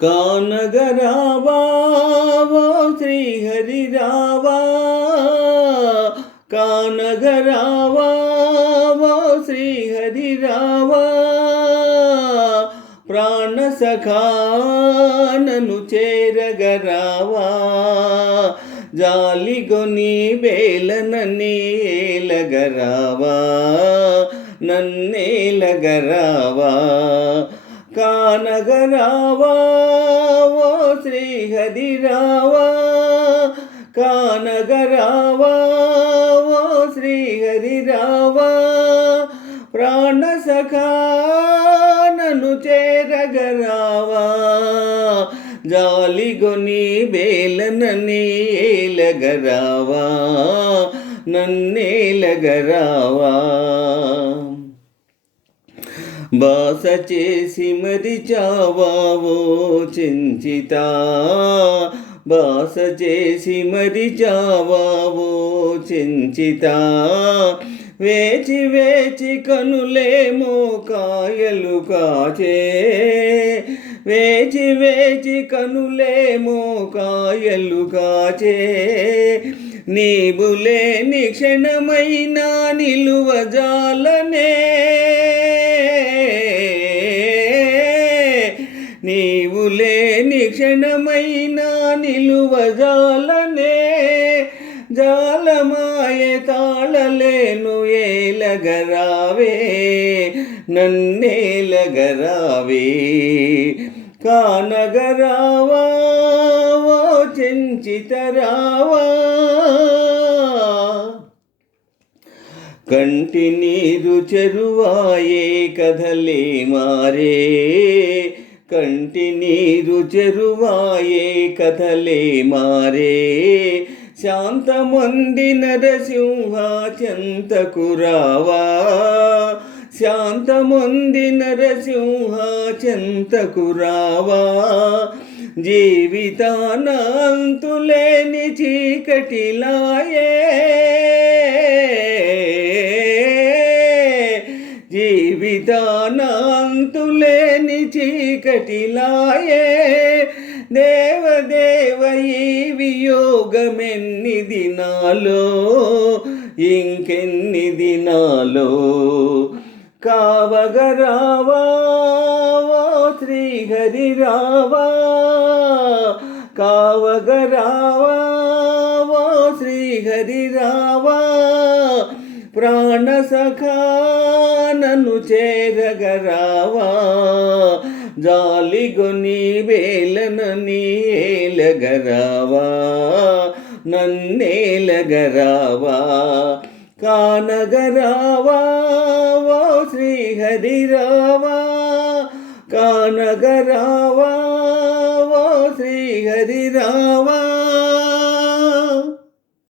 కానగరావా ఓ శ్రీహరి రావా, కానగరావా ఓ శ్రీహరి రావా, ప్రాణసఖా నన్ను చేరగరావా, జాలిగొని వేలనని ఏలగరావా, నన్నేలగరావా, కానగరావా ఓ శ్రీహరి రావా, కానగరావా ఓ శ్రీహరి రావా, ప్రాణసఖా నన్ను చేరగరావా, జాలిగొని వేలనని ఏలగరావా, నన్నేలగరావా, బాస చేసి మరిచావా ఓ చెంచితా, బాస చేసి మరిచావా ఓ చెంచితా, వేచి వేచి కనులేమో కాయలు కాచే, వేచి వేచి కనులేమో కాయలు కాచే, నీవు లేని క్షణమైనా నిలువజాలనే, నీవు లేని క్షణమైనా నిలువజాలనే, జాలమాయ తాళలేను ఏలగరావే, నన్నేలగరావే, కానగరావా ఓ చెంచితరావా, కంటి నీరు చెరువాయే కథలే మారే, కంటి నీరు చెరువాయే కథలే మారే, శాంతమొంది నరసింహ చెంతకు రావా, శాంతమొంది నరసింహ చెంతకు రావా, జీవితాన అంతులేని చీకటిలాయే, జీవితాన అంతులేని చీకటిలాయే, దేవదేవ ఈ వియోగమెన్ని దినాలో, ఇంకెన్ని దినాలో, కావగరావా ఓ శ్రీహరి రావా, కావగరావా ఓ శ్రీహరి రావా, ప్రాణసఖా నన్ను చేరగరావా, జాలిగొని వేలనని ఏలగరావా, నన్నేలగరావా, కానగరావా ఓ శ్రీహరి రావా, కానగరావా ఓ శ్రీహరి రావా.